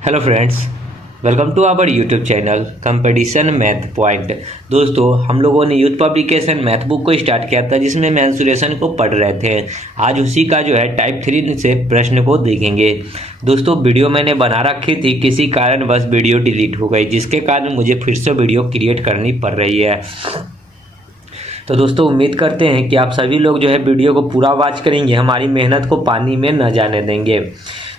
Hello friends, welcome to our YouTube channel competition math point. दोस्तों, हम लोगों ने यूथ पब्लिकेशन मैथ बुक को स्टार्ट किया था जिसमें मेंसुरेशन को पढ़ रहे थे। आज उसी का जो है टाइप 3 से प्रश्न को देखेंगे। दोस्तों, वीडियो मैंने बना रखी थी, किसी कारण बस वीडियो डिलीट हो गई, जिसके कारण मुझे फिर से वीडियो क्रिएट करनी पड़ रही है। तो दोस्तों, उम्मीद करते हैं कि आप सभी लोग जो है वीडियो को पूरा वॉच करेंगे, हमारी मेहनत को पानी में न जाने देंगे।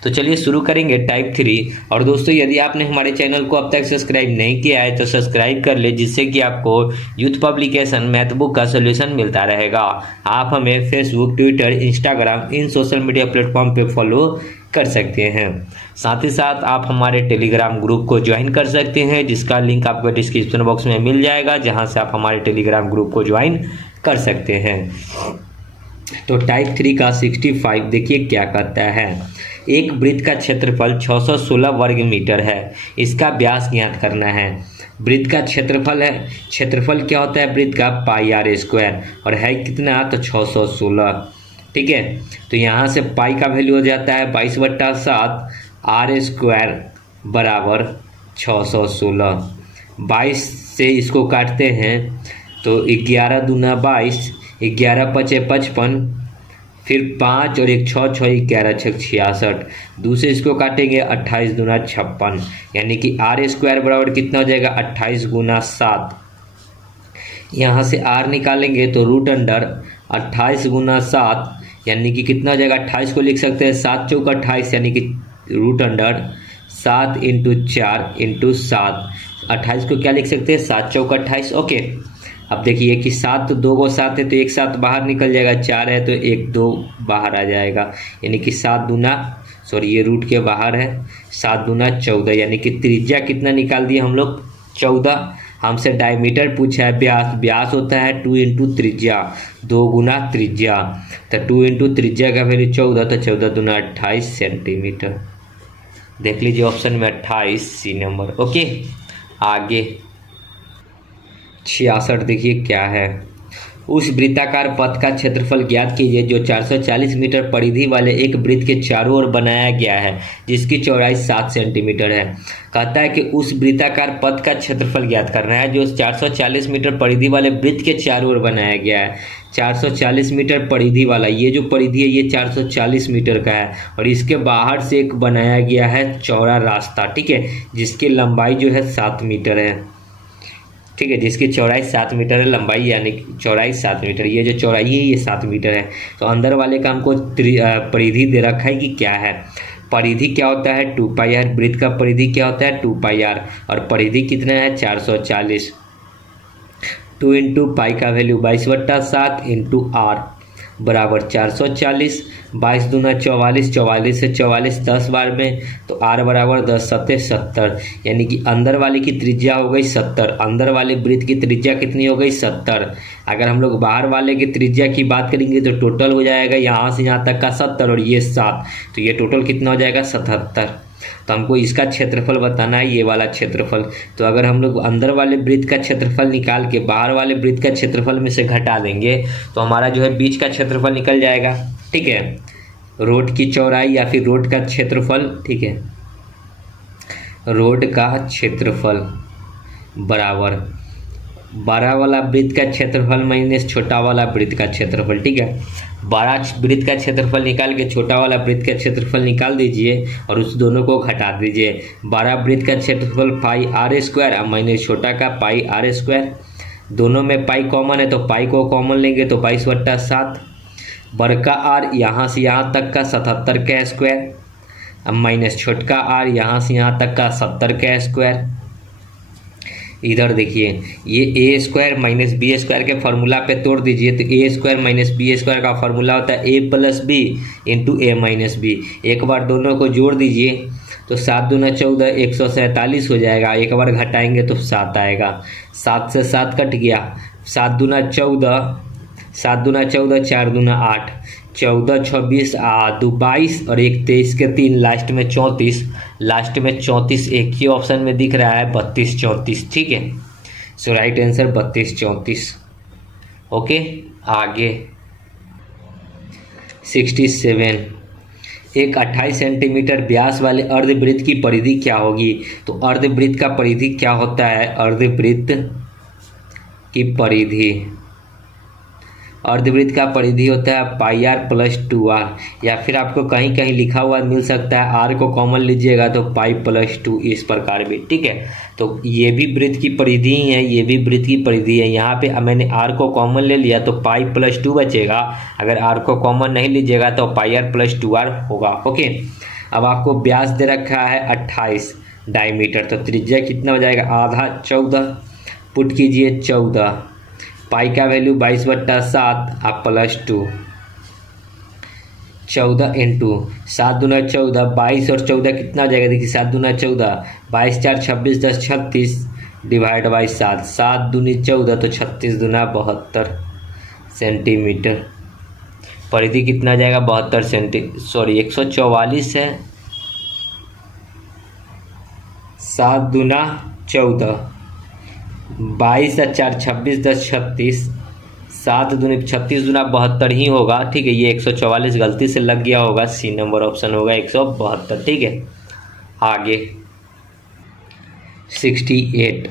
तो चलिए शुरू करेंगे टाइप 3। और दोस्तों, यदि आपने हमारे चैनल को अब तक सब्सक्राइब नहीं किया है तो सब्सक्राइब कर ले, जिससे कि आपको यूथ पब्लिकेशन मैथ बुक का सोल्यूशन मिलता रहेगा। आप हमें फेसबुक, ट्विटर, इंस्टाग्राम इन सोशल मीडिया प्लेटफॉर्म पे फॉलो कर सकते हैं। साथ ही साथ आप हमारे टेलीग्राम ग्रुप को ज्वाइन कर सकते हैं, जिसका लिंक आपको डिस्क्रिप्शन बॉक्स में मिल जाएगा, जहां से आप हमारे टेलीग्राम ग्रुप को ज्वाइन कर सकते हैं। तो टाइप 3 का 65 देखिए क्या कहता है। एक वृत्त का क्षेत्रफल 616 वर्ग मीटर है, इसका व्यास ज्ञात करना है। वृत्त का क्षेत्रफल है, क्षेत्रफल क्या होता है वृत्त का, पाई आर स्क्वायर, और है कितना, तो 616। ठीक है, तो यहाँ से पाई का वैल्यू हो जाता है 22/7, आर स्क्वायर बराबर 616। 22 से इसको काटते हैं तो 11 दूना 22, 11 पचे 55, फिर 5 और 1 6 6 11 6 66। दूसरे इसको काटेंगे 28 दूना 56, यानी कि आर स्क्वायर बराबर कितना हो जाएगा, 28 गुना 7। यहाँ से आर निकालेंगे तो रूट अंडर 28 गुना 7, यानी कि कितना हो जाएगा, 28 को लिख सकते हैं 7 चौक 28, यानी कि रूट अंडर 7 इंटू 4 इंटू 7। 28 को क्या लिख सकते हैं, 7 चौक 28। ओके, अब देखिए कि 7 तो 2 को 7 है तो एक 7 बाहर निकल जाएगा, 4 है तो 1 2 बाहर आ जाएगा, यानी कि 7 दूना, सॉरी ये रूट के बाहर है, 7 दूना 14, यानी कि त्रिज्या कितना निकाल दिए हम लोग, 14। हमसे डायमीटर पूछा है, व्यास, व्यास होता है 2 इंटू त्रिज्या, 2 गुना त्रिज्या, तो 2 इंटू त्रिज्या का वैल्यू 14, तो 14 दूना 28 सेंटीमीटर। देख लीजिए ऑप्शन में 28 सी नंबर। ओके, आगे 66 देखिए क्या है। उस वृत्ताकार पथ का क्षेत्रफल ज्ञात कीजिए जो 440 मीटर परिधि वाले एक वृत्त के चारों ओर बनाया गया है, जिसकी चौड़ाई 7 सेंटीमीटर है। कहता है कि उस वृत्ताकार पथ का क्षेत्रफल ज्ञात करना है जो 440 मीटर परिधि वाले वृत्त के चारों ओर बनाया गया है। 440 मीटर परिधि वाला, ये जो परिधि है ये 440 मीटर का है, और इसके बाहर से एक बनाया गया है चौड़ा रास्ता, ठीक है, जिसकी लंबाई जो है 7 मीटर है। ठीक है, जिसकी चौड़ाई 7 मीटर है, लंबाई यानी चौड़ाई 7 मीटर, ये जो चौड़ाई है ये 7 मीटर है। तो अंदर वाले का हमको परिधि दे रखा है कि क्या है। परिधि क्या होता है, 2 पाई आर। वृत्त का परिधि क्या होता है, 2 पाई आर, और परिधि कितना है, 440। 2 इंटू पाई का वैल्यू 22/7 इंटू आर बराबर 440। 22 दूना 44, 44 से 44 10 बार में, तो आर बराबर 10 7 70, यानी कि अंदर वाले की त्रिज्या हो गई 70। अंदर वाले वृत्त की त्रिज्या कितनी हो गई, 70। अगर हम लोग बाहर वाले की त्रिज्या की बात करेंगे तो टोटल हो जाएगा यहाँ से यहाँ तक का 70 और ये 7, तो ये टोटल कितना हो जाएगा, 77। तो हमको इसका क्षेत्रफल बताना है, ये वाला क्षेत्रफल। तो अगर हम लोग अंदर वाले वृत्त का क्षेत्रफल निकाल के बाहर वाले वृत्त का क्षेत्रफल में से घटा देंगे तो हमारा जो है बीच का क्षेत्रफल निकल जाएगा। ठीक है, रोड की चौड़ाई या फिर रोड का क्षेत्रफल, ठीक है, रोड का क्षेत्रफल बराबर बड़ा वाला वृत्त का क्षेत्रफल माइनस छोटा वाला वृत्त का क्षेत्रफल। ठीक है, बड़ा वृत्त का क्षेत्रफल निकाल के छोटा वाला वृत्त का क्षेत्रफल निकाल दीजिए और उस दोनों को घटा दीजिए। बड़ा वृत्त का क्षेत्रफल पाई आर स्क्वायर और माइनस छोटा का पाई आर स्क्वायर। दोनों में पाई कॉमन है तो पाई को कॉमन लेंगे तो 22/7। बड़का आर यहाँ से यहाँ तक का 77 का स्क्वायर, अब माइनस छोटका आर यहाँ से यहाँ तक का 70 का स्क्वायर। इधर देखिए, ये ए स्क्वायर माइनस बी स्क्वायर के फार्मूला पे तोड़ दीजिए तो ए स्क्वायर माइनस बी स्क्वायर का फार्मूला होता है ए प्लस बी इंटू ए माइनस बी। एक बार दोनों को जोड़ दीजिए तो 7 दूना 14, 147 हो जाएगा। एक बार घटाएंगे तो 7 आएगा, 7 से 7 कट गया, 7 दूना 14, 7 दूना 14, 4 दूना 8, 14 26 2 22 और 1 23 के 3, लास्ट में 34, लास्ट में 34 एक ही ऑप्शन में दिख रहा है, 32 34। ठीक है, सो राइट आंसर 32 34। ओके, आगे 67 एक 28 सेंटीमीटर व्यास वाले अर्धवृत्त की परिधि क्या होगी? तो अर्धवृत्त का परिधि क्या होता है? अर्धवृत्त की परिधि, अर्धवृत्त का परिधि होता है पाई आर प्लस 2r, या फिर आपको कहीं कहीं लिखा हुआ मिल सकता है, आर को कॉमन लीजिएगा तो पाई प्लस 2, इस प्रकार भी, ठीक है। तो ये भी वृत्त की परिधि ही है, ये भी वृत्त की परिधि है। यहाँ पे मैंने आर को कॉमन ले लिया तो पाई प्लस 2 बचेगा, अगर आर को कॉमन नहीं लीजिएगा तो पाई आर प्लस 2r होगा। ओके, अब आपको व्यास दे रखा है 28 डायमीटर, तो त्रिज्या कितना हो जाएगा? आधा 14, पुट कीजिए 14, पाई का वैल्यू 22/7 आप प्लस 2, 14 इंटू 7 दूना 14, 22 और 14 कितना हो जाएगा? देखिए 7 दूना 14, 22 4 26 10 36 डिवाइड बाई 7, 7 दूनी 14 तो 36 दूना 72 सेंटीमीटर। परिधि कितना जाएगा? 144 है, 7 दूना 14, 22 और 4 26 10 36, 7 दूनी 36 दूना 72 ही होगा, ठीक है। ये 144 गलती से लग गया होगा, सी नंबर ऑप्शन होगा 172, ठीक है। आगे 68,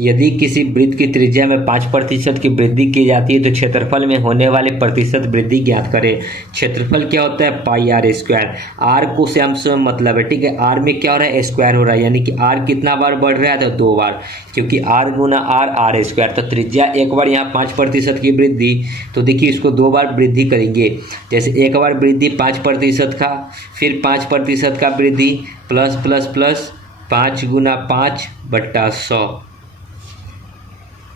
यदि किसी वृत्त की त्रिज्या में 5% की वृद्धि की जाती है तो क्षेत्रफल में होने वाले प्रतिशत वृद्धि ज्ञात करें। क्षेत्रफल क्या होता है? पाई आर स्क्वायर। आर को से हम स्वयं मतलब है, ठीक है। आर में क्या हो रहा है? स्क्वायर हो रहा है, यानी कि आर कितना बार बढ़ रहा है? तो 2 बार, क्योंकि आर गुना आर, आर स्क्वायर। तो त्रिज्या एक बार यहाँ 5% की वृद्धि, तो देखिए इसको 2 बार वृद्धि करेंगे। जैसे एक बार वृद्धि 5% का, फिर 5% का वृद्धि प्लस प्लस प्लस 5 गुना 5/100,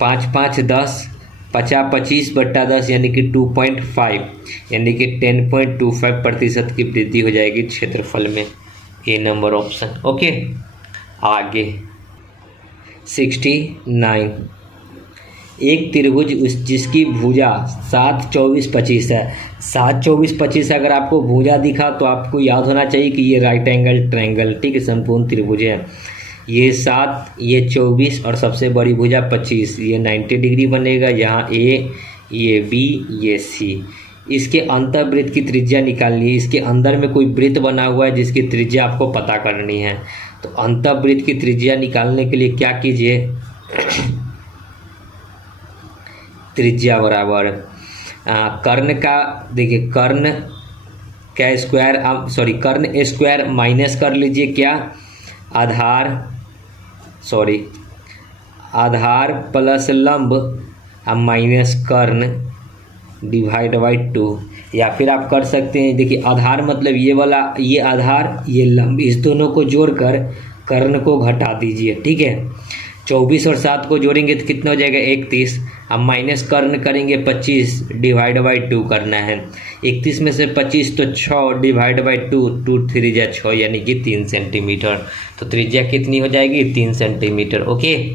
5 5 10, 50 25/10 यानी कि 2.5, यानी कि 10.25% की वृद्धि हो जाएगी क्षेत्रफल में। ए नंबर ऑप्शन। ओके, आगे 69, एक त्रिभुज जिसकी भुजा 7 24 25 है। 7 24 25 अगर आपको भुजा दिखा तो आपको याद होना चाहिए कि ये राइट एंगल ट्रायंगल, ठीक है, संपूर्ण त्रिभुज है। ये 7, ये 24 और सबसे बड़ी भुजा 25, ये 90 डिग्री बनेगा। यहाँ ए, ये बी, ये सी। इसके अंतर्वृत्त की त्रिज्या निकालनी है। इसके अंदर में कोई वृत्त बना हुआ है जिसकी त्रिज्या आपको पता करनी है। तो अंतर्वृत्त की त्रिज्या निकालने के लिए क्या कीजिए? त्रिज्या बराबर कर्ण का, देखिए कर्ण का स्क्वायर, सॉरी कर्ण स्क्वायर माइनस कर लीजिए क्या? आधार प्लस लंब माइनस कर्ण डिवाइड बाई 2, या फिर आप कर सकते हैं, देखिए आधार मतलब ये वाला, ये आधार, ये लंब, इस दोनों को जोड़कर कर्ण को घटा दीजिए, ठीक है। 24 और 7 को जोड़ेंगे तो कितना हो जाएगा? 31। अब माइनस कर्ण करेंगे 25 डिवाइड बाई 2 करना है। 31 में से 25 तो 6 डिवाइड बाई 2, 2 3 जा 6 यानी कि 3 सेंटीमीटर। तो त्रिज्या कितनी हो जाएगी? 3 सेंटीमीटर। ओके,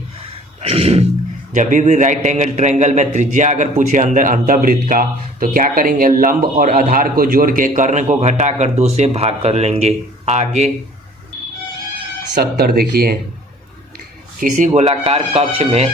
जब भी राइट एंगल ट्रायंगल में त्रिज्या अगर पूछे अंदर अंतर्वृत्त का, तो क्या करेंगे? लंब और आधार को जोड़ के कर्ण को घटाकर 2 से भाग कर लेंगे। आगे 70 देखिए, किसी गोलाकार कक्ष में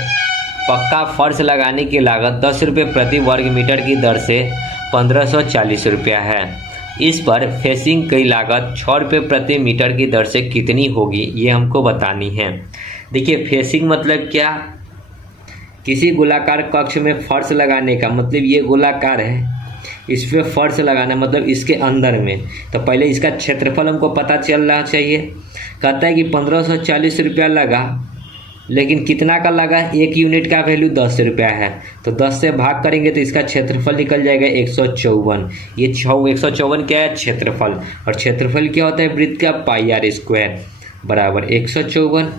पक्का फर्श लगाने की लागत 10 रुपये प्रति वर्ग मीटर की दर से 1540 रुपया है। इस पर फेसिंग की लागत 6 रुपये प्रति मीटर की दर से कितनी होगी, ये हमको बतानी है। देखिए फेसिंग मतलब क्या? किसी गोलाकार कक्ष में फर्श लगाने का मतलब ये गोलाकार है, इस पर फर्श लगाना मतलब इसके अंदर में। तो पहले इसका क्षेत्रफल हमको पता चलना चाहिए। कहता है कि 1540 रुपया लगा, लेकिन कितना का लगा? 1 यूनिट का वैल्यू 10 रुपया है, तो 10 से भाग करेंगे तो इसका क्षेत्रफल निकल जाएगा 154। ये 154 क्या है? क्षेत्रफल। और क्षेत्रफल क्या होता है? वृत्त का पाई आर स्क्वायर बराबर 154,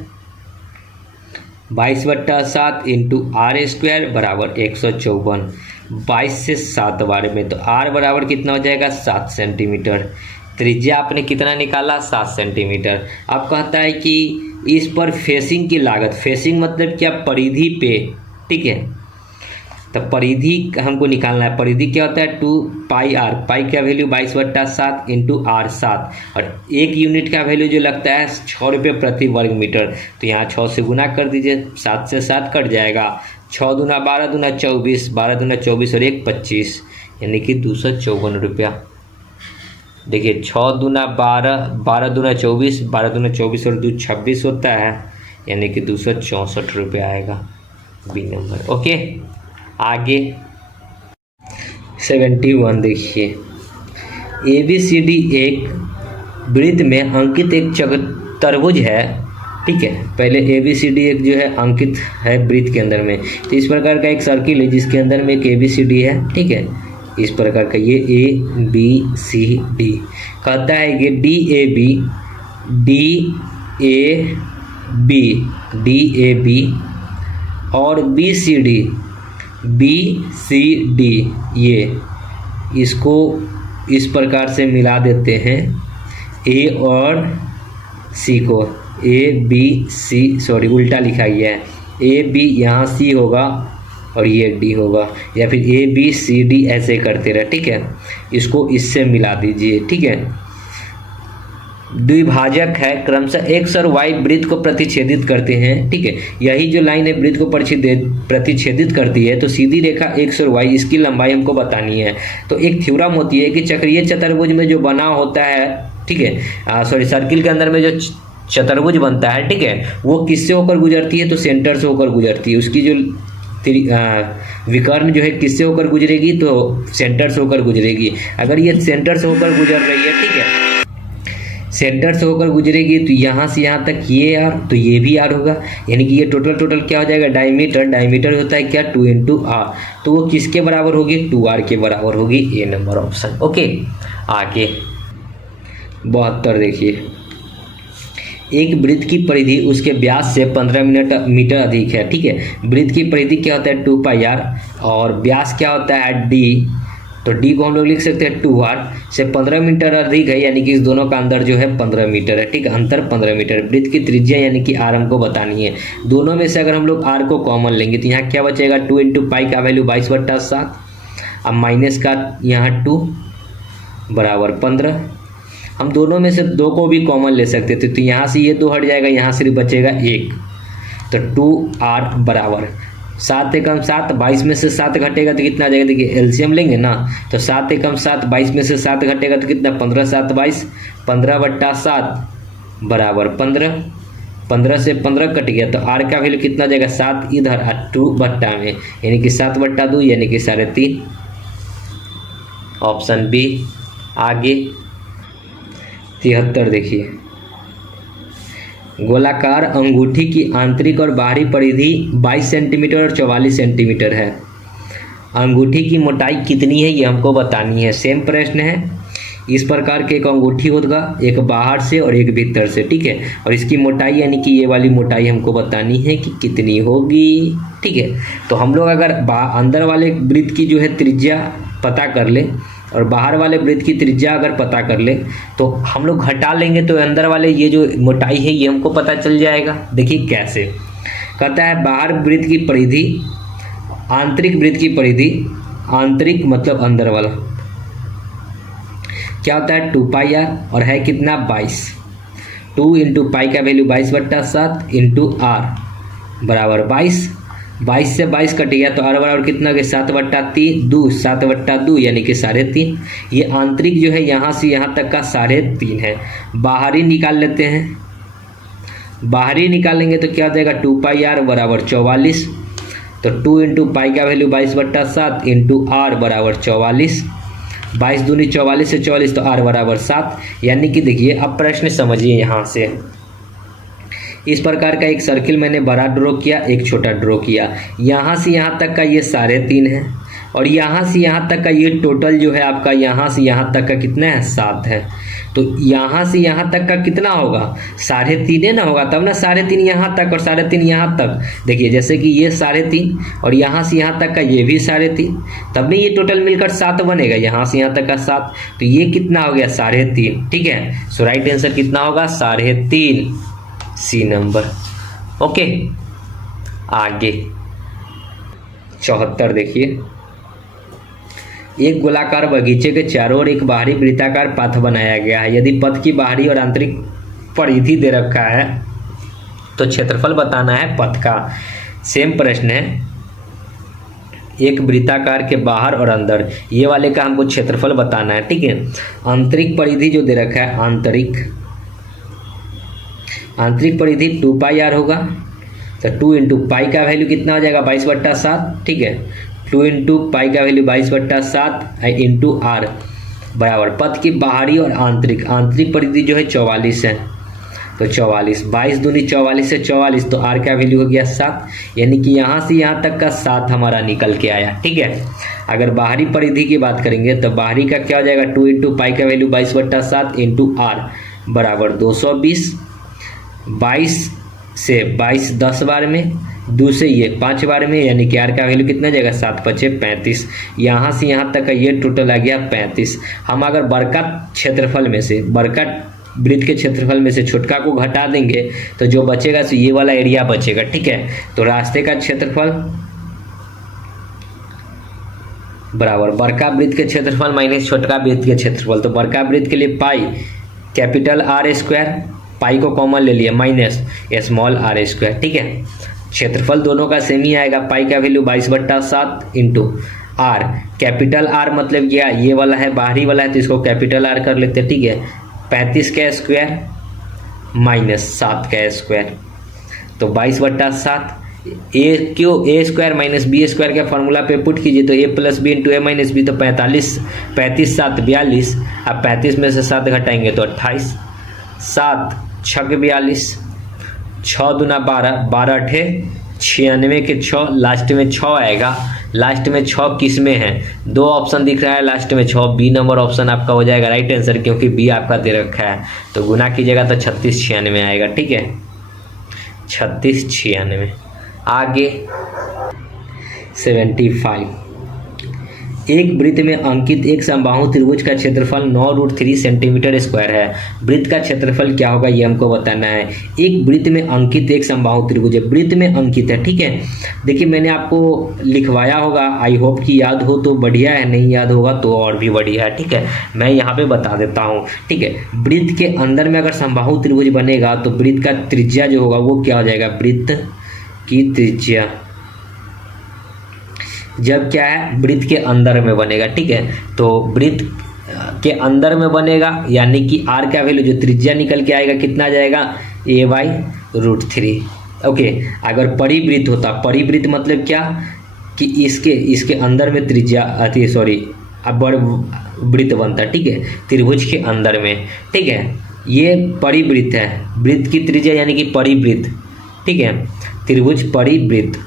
22/7 इंटू आर स्क्वायर बराबर 154। 22 से 7 बार में, तो आर बराबर कितना हो जाएगा? 7 सेंटीमीटर। त्रिज्या आपने कितना निकाला? 7 सेंटीमीटर। अब कहता है कि इस पर फेसिंग की लागत, फेसिंग मतलब क्या? परिधि पे, ठीक है। तो परिधि हमको निकालना है। परिधि क्या होता है? 2 पाई आर, पाई का वैल्यू 22/7 इंटू आर 7, और 1 यूनिट का वैल्यू जो लगता है 6 रुपये प्रति वर्ग मीटर। तो यहाँ 6 से गुना कर दीजिए, 7 से 7 कट जाएगा, 6 दूना 12 दूना 24, 12 दूना 24 और 1 25, यानी कि 254 रुपया। देखिए 6×2 = 12, 12×2 = 24, 12×2 और 2 26 होता है, यानी कि 264 रुपये आएगा बी नंबर। ओके, आगे 71 देखिए, ABCD एक वृत्त में अंकित एक चतुर्भुज है। ठीक है, पहले ABCD एक जो है अंकित है वृत्त के अंदर में। तो इस प्रकार का एक सर्किल है जिसके अंदर में एक ABCD है। ठीक है, इस प्रकार का ये ABCD कहता है कि DAB और BCD ये इसको इस प्रकार से मिला देते हैं, A और C को, सॉरी उल्टा लिखा गया है, AB यहाँ C होगा और ये D होगा, या फिर ABCD ऐसे करते रहे। ठीक है, इसको इससे मिला दीजिए। ठीक है, द्विभाजक है, क्रमशः X और Y वृत्त को प्रतिच्छेदित करते हैं। ठीक है, यही जो लाइन है वृत्त को प्रतिच्छेदित करती है। तो सीधी रेखा X और Y, इसकी लंबाई हमको बतानी है। तो एक थ्योरम होती है कि चक्रीय चतुर्भुज में जो बना होता है, ठीक है, सॉरी सर्किल के अंदर में जो चतुर्भुज बनता है, ठीक है, वो किससे होकर गुजरती है? तो सेंटर से होकर गुजरती है। उसकी जो विकर्ण जो है किससे होकर गुजरेगी? तो सेंटर से होकर गुजरेगी। अगर ये सेंटर से होकर गुजर रही है, ठीक है, सेंटर से होकर गुजरेगी, तो यहाँ से यहाँ तक ये आर, तो ये भी आर होगा, यानी कि ये टोटल क्या हो जाएगा? डायमीटर होता है क्या? 2 × r, तो वो किसके बराबर होगी? 2r के बराबर होगी। ए नंबर ऑप्शन। ओके, आगे 72 देखिए, एक वृत्त की परिधि उसके व्यास से 15 मीटर अधिक है। ठीक है, वृत्त की परिधि क्या होता है? 2πr, और व्यास क्या होता है? d, तो d को हम लोग लिख सकते हैं 2r से 15 मीटर अधिक है, यानी कि इस दोनों का अंतर जो है 15 मीटर है। ठीक है, अंतर 15 मीटर। वृत्त की त्रिज्या यानी कि r हमको बतानी है। दोनों में से अगर हम लोग r को कॉमन लेंगे तो यहाँ क्या बचेगा? 2 × पाई का वैल्यू 22/7, अब माइनस का यहाँ 2 बराबर 15। हम दोनों में से 2 को भी कॉमन ले सकते थे, तो यहाँ से ये 2 हट जाएगा, यहाँ सिर्फ बचेगा 1, तो 2r बराबर 7 × 7, 22 में से 7 घटेगा तो कितना आ जाएगा? देखिए एलसीएम लेंगे ना, तो 7 × 7, 22 में से 7 घटेगा तो कितना? 15 × 7 = 22, 15/7 बराबर 15, 15 से 15 कट गया, तो r का वैल्यू कितना जाएगा? 7 इधर और 2 बट्टा में, यानी कि 7/2, यानी कि 3.5, ऑप्शन बी। आगे 73 देखिए, गोलाकार अंगूठी की आंतरिक और बाहरी परिधि 22 सेंटीमीटर और 44 सेंटीमीटर है। अंगूठी की मोटाई कितनी है ये हमको बतानी है। सेम प्रश्न है। इस प्रकार के एक अंगूठी होगा, एक बाहर से और एक भीतर से। ठीक है, और इसकी मोटाई यानी कि ये वाली मोटाई हमको बतानी है कि कितनी होगी। ठीक है, तो हम लोग अगर अंदर वाले वृत्त की जो है त्रिज्या पता कर ले और बाहर वाले वृत्त की त्रिज्या अगर पता कर ले, तो हम लोग घटा लेंगे तो अंदर वाले ये जो मोटाई है ये हमको पता चल जाएगा। देखिए कैसे कहता है, बाहर वृत्त की परिधि, आंतरिक वृत्त की परिधि, आंतरिक मतलब अंदर वाला क्या होता है? 2πr, और है कितना? 22। 2 × पाई का वैल्यू 22/7 × r बराबर 22। 22 से 22 कट गया तो r बराबर कितना हो गया? 7/3, 7/2 यानी कि 3.5। ये आंतरिक जो है यहाँ से यहाँ तक का 3.5 है। बाहरी निकाल लेते हैं, बाहरी निकालेंगे तो क्या हो जाएगा? 2πr बराबर 44, तो 2 × पाई का वैल्यू 22/7 × r बराबर 44, 22 दूनी 44 से 44, तो r बराबर 7। यानी कि देखिए अब प्रश्न समझिए, यहाँ से इस प्रकार का एक सर्किल मैंने बड़ा ड्रॉ किया, एक छोटा ड्रॉ किया। यहाँ से यहाँ तक का ये 3.5 है, और यहाँ से यहाँ तक का ये टोटल जो है आपका यहाँ से यहाँ तक का कितना है? 7 है। तो यहाँ से यहाँ तक का कितना होगा? 3.5 ना होगा, तब ना 3.5 यहाँ तक और 3.5 यहाँ तक। देखिए जैसे कि ये 3.5 और यहाँ से यहाँ तक का ये भी 3.5, तब नहीं ये टोटल मिलकर 7 बनेगा। यहाँ से यहाँ तक का 7, तो ये कितना हो गया? 3.5। ठीक है, सो राइट आंसर कितना होगा? 3.5, सी नंबर। ओके, आगे 74 देखिए, एक गोलाकार बगीचे के चारों ओर एक बाहरी वृत्ताकार पथ बनाया गया है। यदि पथ की बाहरी और आंतरिक परिधि दे रखा है तो क्षेत्रफल बताना है पथ का। सेम प्रश्न है। एक वृत्ताकार के बाहर और अंदर, ये वाले का हमको क्षेत्रफल बताना है, ठीक है। आंतरिक परिधि जो दे रखा है, आंतरिक परिधि 2πr होगा, तो 2 इंटू पाई का वैल्यू कितना हो जाएगा 22/7, ठीक है। 2 इंटू पाई का वैल्यू 22/7 इंटू आर बराबर पथ की बाहरी और आंतरिक परिधि जो है 44 है, तो 44, 22 दूनी 44 से 44, तो आर का वैल्यू हो गया 7, यानी कि यहाँ से यहाँ तक का 7 हमारा निकल के आया, ठीक है। अगर बाहरी परिधि की बात करेंगे तो बाहरी का क्या हो जाएगा, 2 इंटू पाई का वैल्यू 22/7 इंटू आर बराबर 220, 22 से 22 10 बार में, 2 से ये 5 बार में, यानी कि आर का वैल्यू कितना जाएगा 7×5 = 35। यहाँ से यहाँ तक का ये टोटल आ गया 35। हम अगर बड़का क्षेत्रफल में से, बड़का वृत्त के क्षेत्रफल में से छोटका को घटा देंगे तो जो बचेगा तो ये वाला एरिया बचेगा, ठीक है। तो रास्ते का क्षेत्रफल बराबर बड़का वृत्त के क्षेत्रफल माइनस छोटका वृत्त के क्षेत्रफल। तो बड़का वृत्त के लिए पाई कैपिटल आर स्क्वायर, पाई को कॉमन ले लिया, माइनस स्मॉल आर स्क्वायर, ठीक है। क्षेत्रफल दोनों का सेम ही आएगा, पाई का value 22/7 into r, capital r मतलब क्या, ये वाला है बाहरी वाला है तो इसको कैपिटल आर कर लेते हैं, ठीक है। 35 का स्क्वायर माइनस 7 का स्क्वायर, तो 22/7, ए स्क्वायर माइनस बी स्क्वायर के फार्मूला पे पुट कीजिए तो ए प्लस बी इंटू ए माइनस बी, तो 45, 35 7 42, अब 35 में से 7 घटाएंगे तो 28, 7 6 42, 6 दूना 12, 12 8 96 के 6, लास्ट में 6 आएगा। लास्ट में 6 किस में है, 2 ऑप्शन दिख रहा है लास्ट में 6, बी नंबर ऑप्शन आपका हो जाएगा राइट आंसर, क्योंकि बी आपका दे रखा है। तो गुना कीजिएगा तो 36 96 आएगा, ठीक है, 36 96। आगे 75, एक वृत्त में अंकित एक समबाहु त्रिभुज का क्षेत्रफल 9√3 सेंटीमीटर स्क्वायर है। वृत्त का क्षेत्रफल क्या होगा ये हमको बताना है। एक वृत्त में अंकित एक समबाहु त्रिभुज है, वृत्त में अंकित है, ठीक है। देखिए मैंने आपको लिखवाया होगा, आई होप कि याद हो तो बढ़िया है, नहीं याद होगा तो और भी बढ़िया है, ठीक है। मैं यहाँ पे बता देता हूँ, ठीक है। वृत्त के अंदर में अगर समबाहु त्रिभुज बनेगा तो वृत्त का त्रिज्या जो होगा वो क्या हो जाएगा, वृत्त की त्रिज्या, जब क्या है वृत्त के अंदर में बनेगा, ठीक है। तो वृत्त के अंदर में बनेगा यानी कि आर का वैल्यू जो त्रिज्या निकल के आएगा कितना जाएगा, a/√3, ओके। अगर परिवृत्त होता, परिवृत्त मतलब क्या कि इसके अंदर में त्रिज्या अति अब बड़ वृत्त बनता, ठीक है, त्रिभुज के अंदर में, ठीक है। ये परिवृत्त है, वृत्त की त्रिज्या यानी कि परिवृत्त, ठीक है। त्रिभुज परिवृत्त,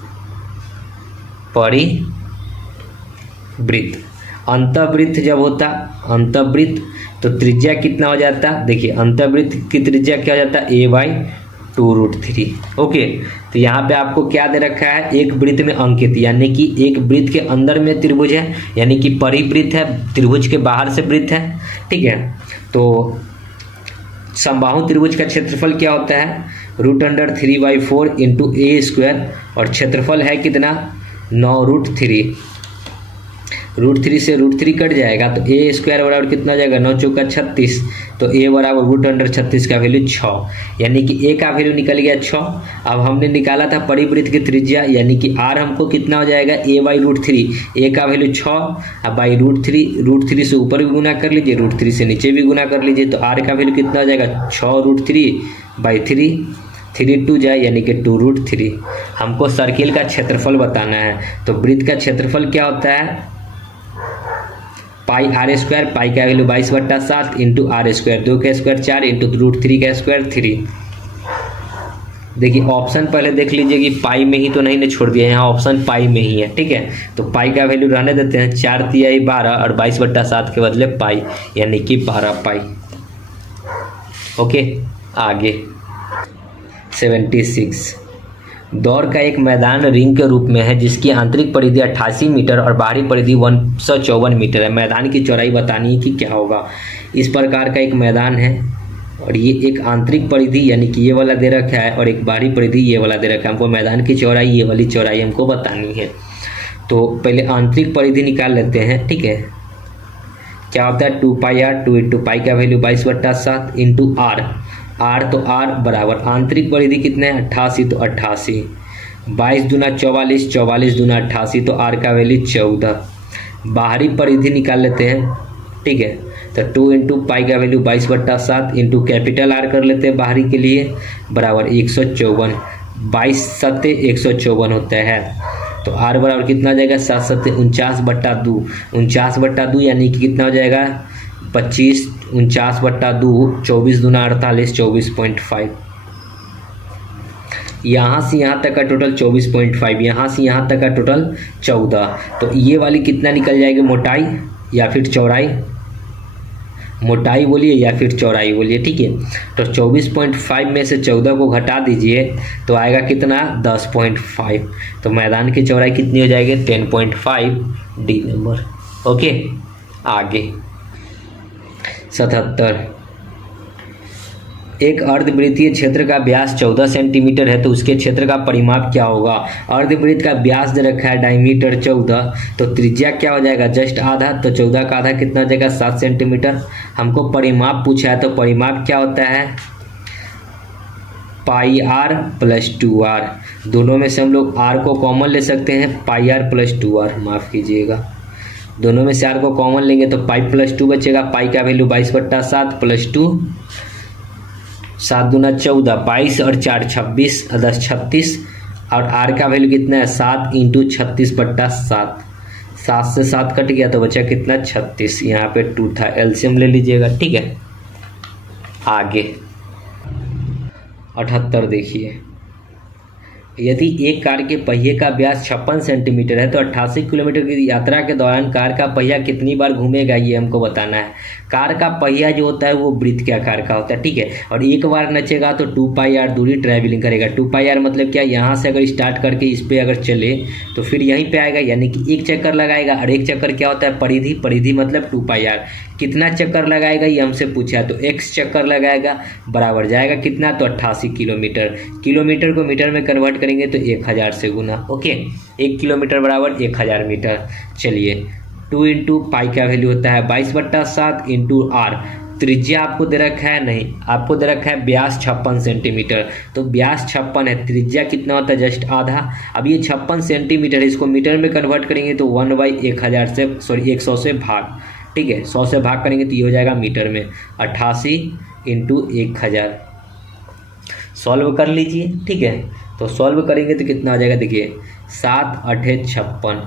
अंतःवृत्त जब होता, अंतःवृत्त तो त्रिज्या कितना हो जाता, देखिए अंतःवृत्त की त्रिज्या क्या हो जाता, a/2√3, ओके। तो यहाँ पे आपको क्या दे रखा है, एक वृत्त में अंकित, यानी कि एक वृत्त के अंदर में त्रिभुज है, यानी कि परिवृत्त है, त्रिभुज के बाहर से वृत्त है, ठीक है। तो समबाहु त्रिभुज का क्षेत्रफल क्या होता है, √3/4 इंटू ए स्क्वायर, और क्षेत्रफल है कितना 9√3, √3 से √3 कट जाएगा तो ए स्क्वायर बराबर कितना हो जाएगा, 9 चौका 36, तो ए बराबर √36 का वैल्यू 6, यानी कि ए का वैल्यू निकल गया 6। अब हमने निकाला था परिवृत्त की त्रिज्या, यानी कि आर हमको कितना हो जाएगा, a/√3, ए का वैल्यू 6, अब बाई √3 से ऊपर भी गुना कर लीजिए, √3 से नीचे भी गुना कर लीजिए, तो आर का वैल्यू कितना हो जाएगा 6√3/3, 3 2 जाए यानी कि 2√3। हमको सर्किल का क्षेत्रफल बताना है, तो वृत्त का क्षेत्रफल क्या होता है, पाई आर स्क्वायर, पाई का वैल्यू 22/7 इंटू आर स्क्वायर, 2 का स्क्वायर 4 इंटू √3 का स्क्वायर 3। देखिए ऑप्शन पहले देख लीजिए कि पाई में ही तो नहीं ने छोड़ दिया, यहाँ ऑप्शन पाई में ही है, ठीक है। तो पाई का वैल्यू रहने देते हैं, 4 तिहाई 12 और 22/7 के बदले पाई, यानी कि 12 पाई, ओके। आगे 76, दौड़ का एक मैदान रिंग के रूप में है जिसकी आंतरिक परिधि 88 मीटर और बाहरी परिधि 154 मीटर है। मैदान की चौड़ाई बतानी है कि क्या होगा। इस प्रकार का एक मैदान है और ये एक आंतरिक परिधि यानी कि ये वाला दे रखा है और एक बाहरी परिधि ये वाला दे रखा है। हमको मैदान की चौड़ाई, ये वाली चौड़ाई हमको बतानी है। तो पहले आंतरिक परिधि निकाल लेते हैं, ठीक है। क्या होता है 2πr, 2 इंटू पाई का वैल्यू 22/7 इंटू आर, तो आर बराबर आंतरिक परिधि कितने हैं 88, तो 88 22 दूना 44, 44 दूना 88, तो आर का वैल्यू 14। बाहरी परिधि निकाल लेते हैं, ठीक है। तो 2 इंटू पाई का वैल्यू 22/7 इंटू कैपिटल आर कर लेते हैं बाहरी के लिए, बराबर 154। 22 सत्ते 154 होता है, तो आर बराबर कितना हो जाएगा, 7 सत्ते 49/2, 49/2 यानी कि कितना हो जाएगा 25, 49/2, 24 दूना 48, 24.5। यहाँ से यहाँ तक का टोटल 24.5, यहाँ से यहाँ तक का टोटल 14। तो ये वाली कितना निकल जाएगी, मोटाई या फिर चौड़ाई, मोटाई बोलिए या फिर चौड़ाई बोलिए, ठीक है। तो 24.5 में से 14 को घटा दीजिए तो आएगा कितना, 10.5। तो मैदान की चौड़ाई कितनी हो जाएगी, 10.5, डी नंबर। ओके, आगे 77। एक अर्धवृत्तीय क्षेत्र का व्यास 14 सेंटीमीटर है तो उसके क्षेत्र का परिमाप क्या होगा। अर्धवृत्त का व्यास दे रखा है डायमीटर 14, तो त्रिज्या क्या हो जाएगा, जस्ट आधा, तो 14 का आधा कितना हो जाएगा, 7 सेंटीमीटर। हमको परिमाप पूछा है, तो परिमाप क्या होता है, पाई आर प्लस 2r। दोनों में से हम लोग r को कॉमन ले सकते हैं, पाई आर प्लस 2r, माफ़ कीजिएगा, दोनों में से r को कॉमन लेंगे तो पाई प्लस 2 बचेगा। पाई का वैल्यू 22/7 प्लस 2, 7 दूना 14, 22 और 4 26, 10 36, और आर का वैल्यू कितना है, 7 इंटू 36/7। 7 से 7 कट गया तो बचा कितना, 36। यहाँ पे 2 था, एलसीएम ले लीजिएगा, ठीक है। आगे 78 देखिए, यदि एक कार के पहिए का व्यास 56 सेंटीमीटर है तो 88 किलोमीटर की यात्रा के दौरान कार का पहिया कितनी बार घूमेगा, ये हमको बताना है। कार का पहिया जो होता है वो वृत्त के आकार का होता है, ठीक है, और एक बार नचेगा तो 2πr दूरी ट्रैवलिंग करेगा। 2πr मतलब क्या, यहाँ से अगर स्टार्ट करके इस पर अगर चले तो फिर यहीं पे आएगा, यानी कि एक चक्कर लगाएगा। और एक चक्कर क्या होता है, परिधि, परिधि मतलब 2πr। कितना चक्कर लगाएगा ये हमसे पूछा है, तो x चक्कर लगाएगा, बराबर जाएगा कितना, तो 88 किलोमीटर। किलोमीटर को मीटर में कन्वर्ट करेंगे तो 1000 से गुना। ओके, 1 किलोमीटर बराबर 1000 मीटर। चलिए 2 इंटू पाई का वैल्यू होता है 22/7 इंटू आर। त्रिज्या आपको दे रखा है, नहीं आपको दे रखा है व्यास 56 सेंटीमीटर, तो व्यास 56 है, त्रिज्या कितना होता है, जस्ट आधा। अब ये 56 सेंटीमीटर है, इसको मीटर में कन्वर्ट करेंगे तो 1/1000 से, सॉरी 100 से भाग, ठीक है, 100 से भाग करेंगे तो ये हो जाएगा मीटर में, 88 इंटू 1000। सॉल्व कर लीजिए, ठीक है। तो सॉल्व करेंगे तो कितना हो जाएगा, देखिए 7 8 56,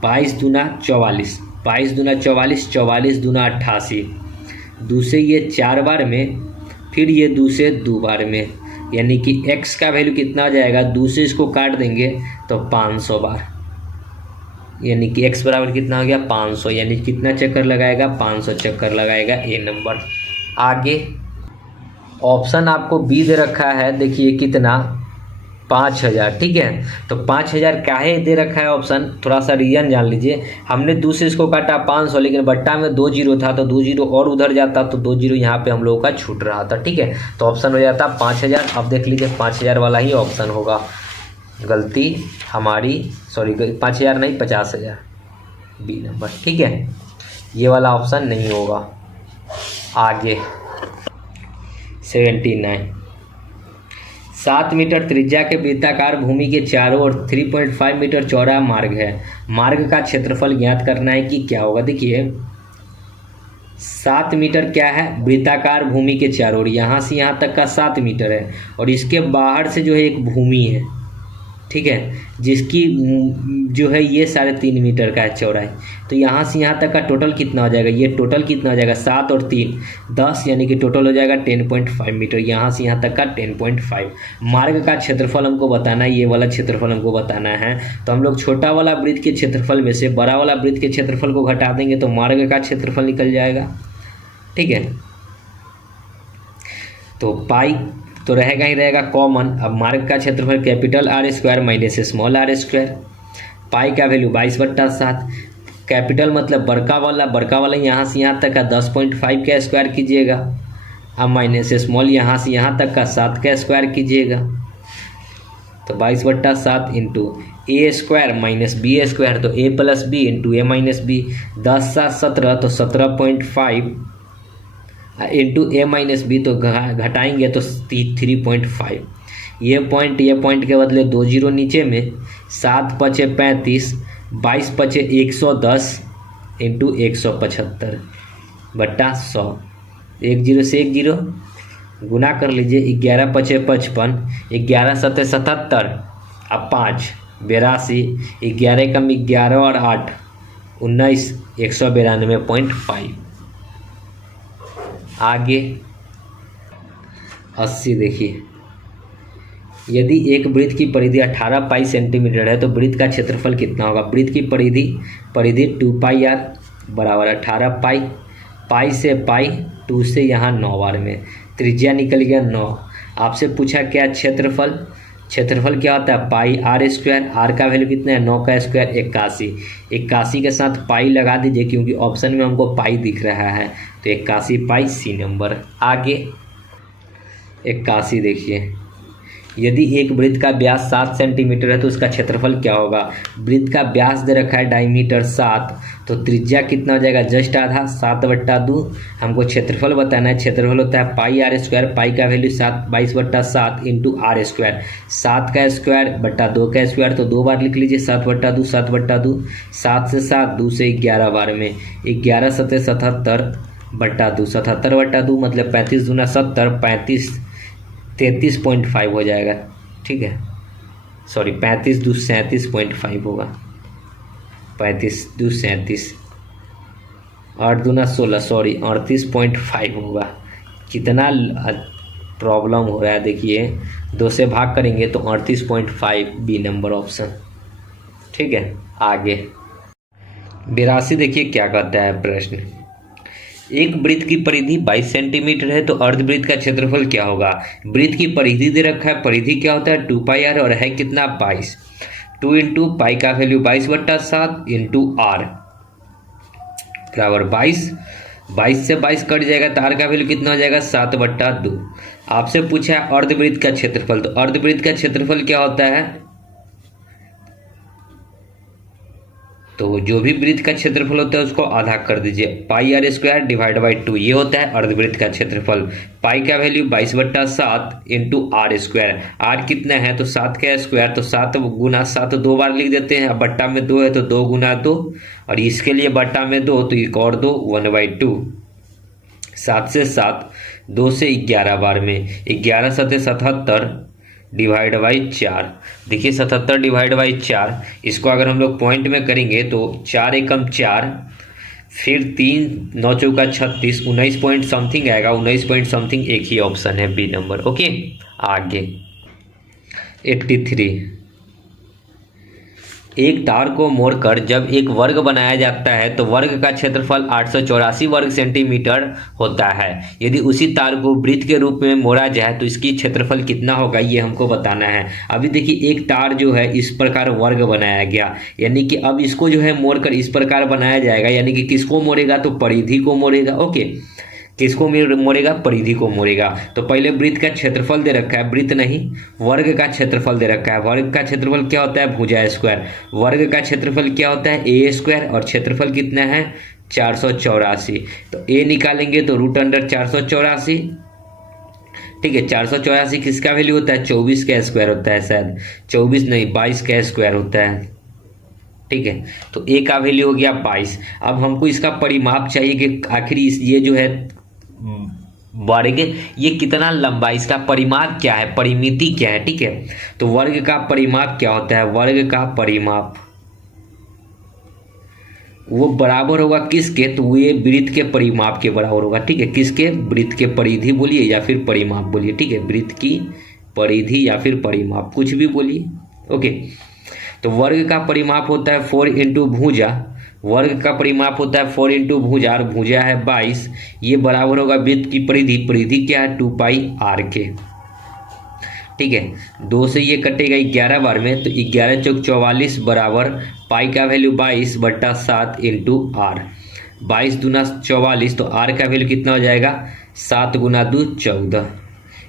22 दूना 44, 22 दूना 44, 44 दूना 88, दूसरे ये 4 बार में, फिर ये दूसरे 2 बार में, यानी कि x का वैल्यू कितना हो जाएगा, दूसरे इसको काट देंगे तो 500 बार, यानी कि x बराबर कितना हो गया, 500, यानी कितना चक्कर लगाएगा, 500 चक्कर लगाएगा, ए नंबर। आगे ऑप्शन आपको बी दे रखा है, देखिए कितना, 5000, ठीक है। तो 5000 काहे दे रखा है ऑप्शन, थोड़ा सा रीजन जान लीजिए। हमने दूसरे इसको काटा 500, लेकिन बट्टा में 2 जीरो था, तो 2 जीरो और उधर जाता तो 2 जीरो यहाँ पे हम लोगों का छूट रहा था, ठीक है। तो ऑप्शन हो जाता 5000। अब देख लीजिए 5000 वाला ही ऑप्शन होगा, गलती हमारी, सॉरी 5000 नहीं 50,000, बी नंबर, ठीक है, ये वाला ऑप्शन नहीं होगा। आगे 79, 7 मीटर त्रिज्या के वृत्ताकार भूमि के चारों ओर 3.5 मीटर चौड़ा मार्ग है। मार्ग का क्षेत्रफल ज्ञात करना है कि क्या होगा। देखिए 7 मीटर क्या है, वृत्ताकार भूमि के चारों ओर, यहाँ से यहाँ तक का 7 मीटर है, और इसके बाहर से जो है एक भूमि है, ठीक है, जिसकी जो है ये 3.5 मीटर का है चौड़ाई। तो यहाँ से यहाँ तक का टोटल कितना हो जाएगा, ये टोटल कितना हो जाएगा, 7 और 3 10, यानी कि टोटल हो जाएगा 10.5 मीटर, यहाँ से यहाँ तक का 10.5। मार्ग का क्षेत्रफल हमको बताना है, ये वाला क्षेत्रफल हमको बताना है। तो हम लोग छोटा वाला वृत्त के क्षेत्रफल में से बड़ा वाला वृत्त के क्षेत्रफल को घटा देंगे तो मार्ग का क्षेत्रफल निकल जाएगा, ठीक है। तो पाई तो रहेगा ही रहेगा कॉमन। अब मार्ग का क्षेत्रफल capital R square minus small R square, pi का वैल्यू 22/7, कैपिटल मतलब बड़का वाला यहाँ से यहाँ तक का 10.5 का स्क्वायर कीजिएगा, अब माइनस स्मॉल यहाँ से यहाँ तक का 7 का स्क्वायर कीजिएगा, तो 22/7 इंटू ए स्क्वायर माइनस बी स्क्वायर, तो ए प्लस बी इंटू ए माइनस बी, 10 7 17, तो 17.5 इंटू ए माइनस बी, तो घटाएंगे तो 3.5, ये पॉइंट के बदले 2 जीरो नीचे में, 7 पचे 35, 22 पचे 110 इंटू 175 बट्टा 100। 1 जीरो से 1 जीरो गुना कर लीजिए, 11 पचे 55, 11 सत्ते 77 अब 5 82, 11 कम 11 और 8 19, 192.5। आगे 80 देखिए, यदि एक वृत्त की परिधि 18 पाई सेंटीमीटर है तो वृत्त का क्षेत्रफल कितना होगा। वृत्त की परिधि 2 पाई आर बराबर 18 पाई, पाई से पाई 2 से यहाँ 9 बार में, त्रिज्या निकल गया 9। आपसे पूछा क्या क्षेत्रफल क्या होता है, पाई आर स्क्वायर। आर का वैल्यू कितना है, 9 का स्क्वायर 81, 81 के साथ पाई लगा दीजिए क्योंकि ऑप्शन में हमको पाई दिख रहा है, तो 81 पाई सी नंबर। आगे 81 देखिए, यदि एक वृत्त का व्यास 7 सेंटीमीटर है तो उसका क्षेत्रफल क्या होगा। वृत्त का व्यास दे रखा है डायमीटर 7, तो त्रिज्या कितना हो जाएगा, जस्ट आधा 7/2। हमको क्षेत्रफल बताना है, क्षेत्रफल होता है पाई आर स्क्वायर, पाई का वैल्यू 22/7 इंटू आर स्क्वायर, 7 का स्क्वायर बट्टा 2 का स्क्वायर, तो 2 बार लिख लीजिए 7/2, 7/2, 7 से 7, 2 से 11 बार में, 11 सत्ते 77/2, 77/2 मतलब 35 दूना 70, 33.5 हो जाएगा। ठीक है, सॉरी 35 दूस 37.5 होगा, 35 दूस 37, 8 दूना 16, सॉरी 38.5 होगा। कितना प्रॉब्लम हो रहा है देखिए, 2 से भाग करेंगे तो 38.5 बी नंबर ऑप्शन। ठीक है, आगे 82 देखिए क्या कहता है प्रश्न। एक वृत्त की परिधि 22 सेंटीमीटर है तो अर्धवृत्त का क्षेत्रफल क्या होगा। वृत्त की परिधि दे रखा है, परिधि क्या होता है 2 पाई आर और है कितना 22, 2 इंटू पाई का वैल्यू 22/7 इंटू आर बराबर 22, 22 से 22 कट जाएगा तो आर का वैल्यू कितना हो जाएगा 7/2। आपसे पूछा है अर्धवृत्त का क्षेत्रफल, तो अर्धवृत्त का क्षेत्रफल क्या होता है, तो जो भी वृत्त का क्षेत्रफल होता है उसको आधा कर दीजिए, pi r square divide by 2, ये होता है अर्धवृत्त का क्षेत्रफल। पाई का value 22/7 into r square, r कितना है तो 7 का स्क्वायर, तो 7 गुना 7 2 बार लिख देते हैं, अब बट्टा में 2 है तो 2 गुना 2, और इसके लिए बट्टा में 2 तो एक और 2 1/2, 7 से 7, 2 से 11 बार में, 11 सत्ते 77 डिवाइड बाई 4। देखिए 77 डिवाइड बाई 4, इसको अगर हम लोग पॉइंट में करेंगे तो 4 एकम 4, फिर 3 9 चौका 36, 19 पॉइंट समथिंग आएगा, 19 पॉइंट समथिंग एक ही ऑप्शन है बी नंबर। ओके, आगे 83, एक तार को मोड़कर जब एक वर्ग बनाया जाता है तो वर्ग का क्षेत्रफल 884 वर्ग सेंटीमीटर होता है। यदि उसी तार को वृत्त के रूप में मोड़ा जाए तो इसकी क्षेत्रफल कितना होगा, ये हमको बताना है। अभी देखिए एक तार जो है इस प्रकार वर्ग बनाया गया, यानी कि अब इसको जो है मोड़कर इस प्रकार बनाया जाएगा, यानी कि किसको मोड़ेगा तो परिधि को मोड़ेगा। ओके, किसको मोड़ेगा, परिधि को मोड़ेगा। तो पहले वृत्त का क्षेत्रफल दे रखा है, वृत्त नहीं वर्ग का क्षेत्रफल दे रखा है। वर्ग का क्षेत्रफल क्या होता है भुजा स्क्वायर, वर्ग का क्षेत्रफल क्या होता है ए स्क्वायर, और क्षेत्रफल कितना है 484, तो ए निकालेंगे तो √484। ठीक है, 484 किसका वैल्यू होता है 24 का स्क्वायर होता है, शायद 24 नहीं 22 का स्क्वायर होता है। ठीक है, तो ए का वैल्यू हो गया 22। अब हमको इसका परिमाप चाहिए कि आखिर ये जो है वर्ग ये कितना लंबा, इसका परिमाप क्या है, परिमिति क्या है। ठीक है, तो वर्ग का परिमाप क्या होता है, वर्ग का परिमाप वो बराबर होगा किसके, तो ये वृत्त के परिमाप के बराबर होगा। ठीक है, किसके, वृत्त के परिधि बोलिए या फिर परिमाप बोलिए। ठीक है, वृत्त की परिधि या फिर परिमाप कुछ भी बोलिए। ओके, तो वर्ग का परिमाप होता है 4 इंटू भुजा, वर्ग का परिमाप होता है 4 इंटू भुजा, और भुजा है 22, ये बराबर होगा वृत्त की परिधि, परिधि क्या है 2 पाई आर के। ठीक है, 2 से ये कटेगा 11 बार में, तो 11 चौक 44 बराबर पाई का वैल्यू 22/7 इंटू आर, 22 दूना 44, तो आर का वैल्यू कितना हो जाएगा 7 गुना 2 14,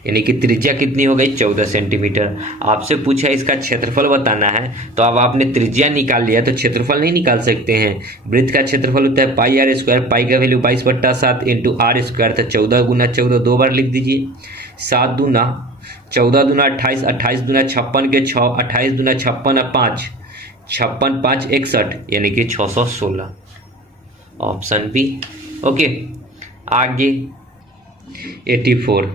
यानी कि त्रिज्या कितनी हो गई 14 सेंटीमीटर। आपसे पूछा इसका क्षेत्रफल बताना है, तो अब आपने त्रिज्या निकाल लिया तो क्षेत्रफल नहीं निकाल सकते हैं। वृत्त का क्षेत्रफल होता है पाई आर स्क्वायर, पाई का वैल्यू 22/7 इंटू आर स्क्वायर, तो 14 गुना 14 2 बार लिख दीजिए, 7 दूना 14 दूना 28, 28 दूना 56 के 6, 28 दूना 56 और 5, 56 5 61, यानी कि 616, ऑप्शन बी। ओके, आगे 84।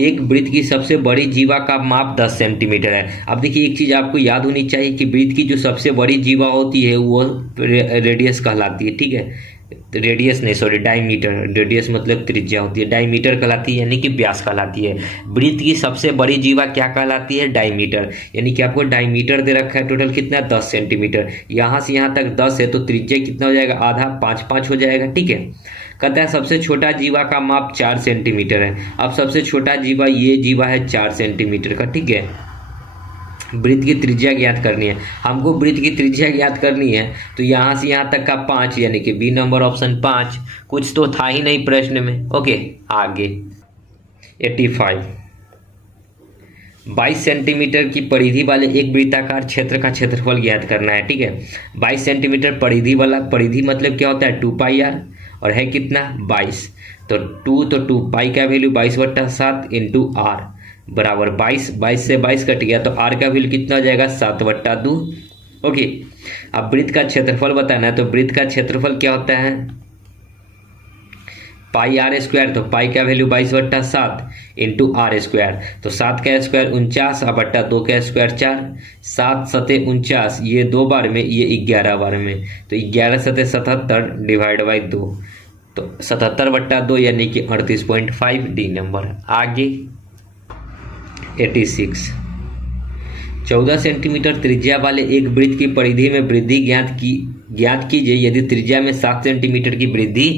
एक वृत्त की सबसे बड़ी जीवा का माप 10 सेंटीमीटर है। अब देखिए, एक चीज़ आपको याद होनी चाहिए कि वृत्त की जो सबसे बड़ी जीवा होती है वो रेडियस कहलाती है, ठीक है। रेडियस नहीं, सॉरी, डायमीटर। रेडियस मतलब त्रिज्या होती है, डायमीटर कहलाती है, यानी कि व्यास कहलाती है। वृत्त की सबसे बड़ी जीवा क्या कहलाती है? डायमीटर। यानी कि आपको डायमीटर दे रखा है, टोटल कितना? 10 सेंटीमीटर। यहाँ से यहाँ तक 10 है तो त्रिज्या कितना हो जाएगा? आधा, 5 5 हो जाएगा, ठीक है। कहता है सबसे छोटा जीवा का माप 4 सेंटीमीटर है। अब सबसे छोटा जीवा ये जीवा है 4 सेंटीमीटर का, ठीक है। वृत्त की त्रिज्या ज्ञात करनी है हमको, वृत्त की त्रिज्या ज्ञात करनी है तो यहाँ से यहाँ तक का 5, यानी कि बी नंबर, ऑप्शन 5। कुछ तो था ही नहीं प्रश्न में। ओके, आगे 85। 22 सेंटीमीटर की परिधि वाले एक वृत्ताकार क्षेत्र का क्षेत्रफल ज्ञात करना है, ठीक है। 22 सेंटीमीटर परिधि वाला, परिधि मतलब क्या होता है? 2πr, और है कितना? 22। तो 2 पाई का वैल्यू 22/7 इंटू आर बराबर 22। 22 से 22 कट गया तो आर का वैल्यू कितना हो जाएगा? 7/2। ओके, अब वृत्त का क्षेत्रफल बताना है तो वृत्त का क्षेत्रफल क्या होता है? पाई आर स्क्वायर। तो पाई का वैल्यू 22/7 इंटू आर स्क्वायर। तो 7 का स्क्वायर 49 और बट्टा 2 का स्क्वायर 4। 7 सते 49, ये 2 बार में, ये 11 बार में, तो 11 सते 77 डिवाइड बाई 2, तो 77/2 यानी कि 38.5, डी नंबर। आगे 86। 14 सेंटीमीटर त्रिज्या वाले एक वृत्त की परिधि में वृद्धि ज्ञात कीजिए यदि त्रिज्या में 7 सेंटीमीटर की वृद्धि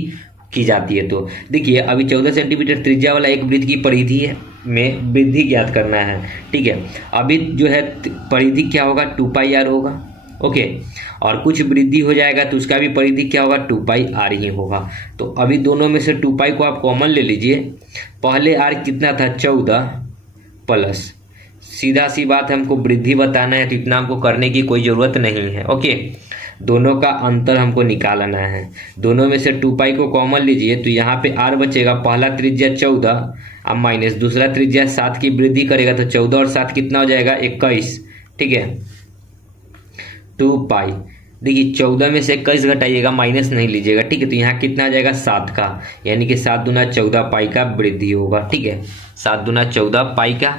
की जाती है। तो देखिए, अभी 14 सेंटीमीटर त्रिज्या वाला एक वृत्त की परिधि में वृद्धि ज्ञात करना है, ठीक है। अभी जो है परिधि क्या होगा? 2πr होगा, ओके। और कुछ वृद्धि हो जाएगा तो उसका भी परिधि क्या होगा? 2πr ही होगा। तो अभी दोनों में से 2π को आप कॉमन ले लीजिए। पहले r कितना था? 14 प्लस, सीधा सी बात, हमको वृद्धि बताना है तो इतना हमको करने की कोई ज़रूरत नहीं है, ओके। दोनों का अंतर हमको निकालना है। दोनों में से 2π को कॉमन लीजिए तो यहाँ पे r बचेगा। पहला त्रिज्या 14, अब माइनस दूसरा त्रिज्या 7 की वृद्धि करेगा तो 14 और 7 कितना हो जाएगा? 21, ठीक है। 2π, देखिए 14 में से 21 घटाइएगा, माइनस नहीं लीजिएगा, ठीक है। तो यहाँ कितना आ जाएगा? 7 का, यानी कि 7 दूना 14 पाई का वृद्धि होगा, ठीक है। 7 दूना 14 पाई का।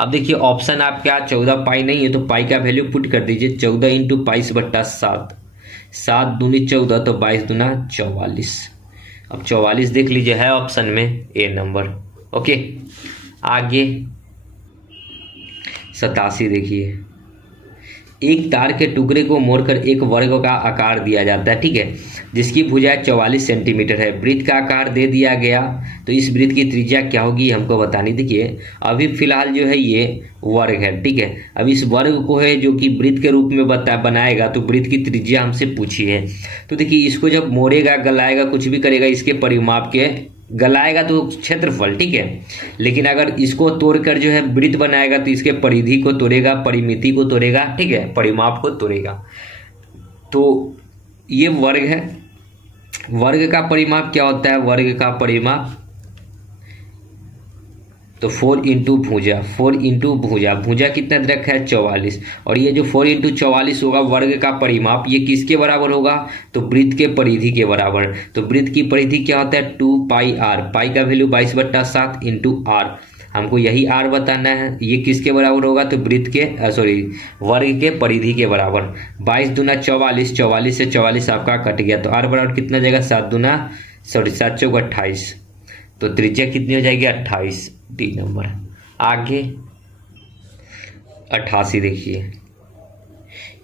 अब देखिए ऑप्शन आपका 14 पाई नहीं है तो पाई का वैल्यू पुट कर दीजिए। 14 इंटू 22/7, 7 दूनी 14, तो 22 दूना 44। अब 44 देख लीजिए, है ऑप्शन में, ए नंबर। ओके, आगे 87 देखिए। एक तार के टुकड़े को मोड़कर एक वर्ग का आकार दिया जाता है, ठीक है, जिसकी भुजा 44 सेंटीमीटर है। वृत्त का आकार दे दिया गया तो इस वृत्त की त्रिज्या क्या होगी हमको बतानी। देखिए अभी फिलहाल जो है ये वर्ग है, ठीक है। अब इस वर्ग को है जो कि वृत्त के रूप में बनाएगा तो वृत्त की त्रिज्या हमसे पूछी है। तो देखिए इसको जब मोड़ेगा, गलाएगा, कुछ भी करेगा, इसके परिमाप के गलाएगा तो क्षेत्रफल, ठीक है। लेकिन अगर इसको तोड़कर जो है वृत्त बनाएगा तो इसके परिधि को तोड़ेगा, परिमिति को तोड़ेगा, ठीक है, परिमाप को तोड़ेगा। तो ये वर्ग है। वर्ग का परिमाप क्या होता है? वर्ग का परिमाप तो 4 इंटू भुजा, 4 इंटू भुजा, भुजा कितना दे रखा है? 44। और ये जो 4 इंटू 44 होगा वर्ग का परिमाप, ये किसके बराबर होगा? तो वृत्त के परिधि के बराबर। तो वृत्त की परिधि क्या होता है? 2πr, पाई का वैल्यू 22/7 इंटू आर, हमको यही आर बताना है। ये किसके बराबर होगा? तो वृत्त के वर्ग के परिधि के बराबर। 22 दूना 44, 44 से 44 आपका कट गया तो आर बराबर कितना जाएगा? 7 चौक 28, तो त्रिज्या कितनी हो जाएगी? 28, डी नंबर। आगे 88 देखिए।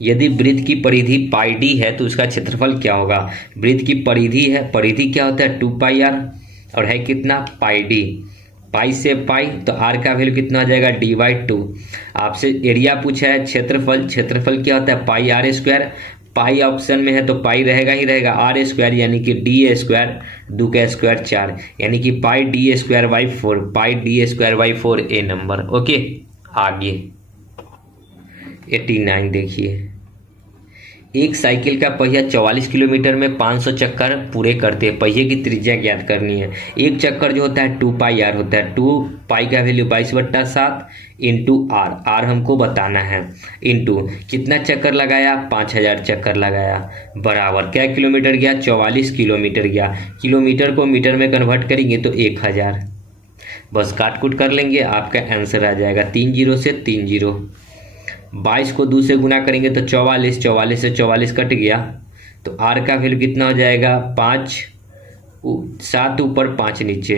यदि वृत्त की परिधि पाई डी है तो उसका क्षेत्रफल क्या होगा? वृत्त की परिधि है, परिधि क्या होता है? 2πr, और है कितना? पाई डी। पाई से पाई तो आर का वैल्यू कितना हो जाएगा? d/2। आपसे एरिया पूछा है, क्षेत्रफल, क्षेत्रफल क्या होता है? पाई आर स्क्वायर। पाई ऑप्शन में है तो पाई रहेगा ही रहेगा, आर स्क्वायर यानी कि डी स्क्वायर, 2 का स्क्वायर 4, यानी कि pi D square by 4, pi D square by 4, a number. Okay, आगे 89 देखिए। एक साइकिल का पहिया 44 किलोमीटर में 500 चक्कर पूरे करते हैं। पहिए की त्रिज्या ज्ञात करनी है। एक चक्कर जो होता है 2πr होता है। 2π का वैल्यू 22/7 इंटू आर हमको बताना है। इंटू कितना चक्कर लगाया, 5000 चक्कर लगाया, बराबर क्या किलोमीटर गया, 44 किलोमीटर गया। किलोमीटर को मीटर में कन्वर्ट करेंगे तो 1000। बस काट कूट कर लेंगे, आपका आंसर आ जाएगा 3 0 से 3 0। 22 को 2 से गुना करेंगे तो 44, 44 से 44 कट गया तो आर का वैल्यू कितना हो जाएगा, 5, 7 ऊपर 5 नीचे,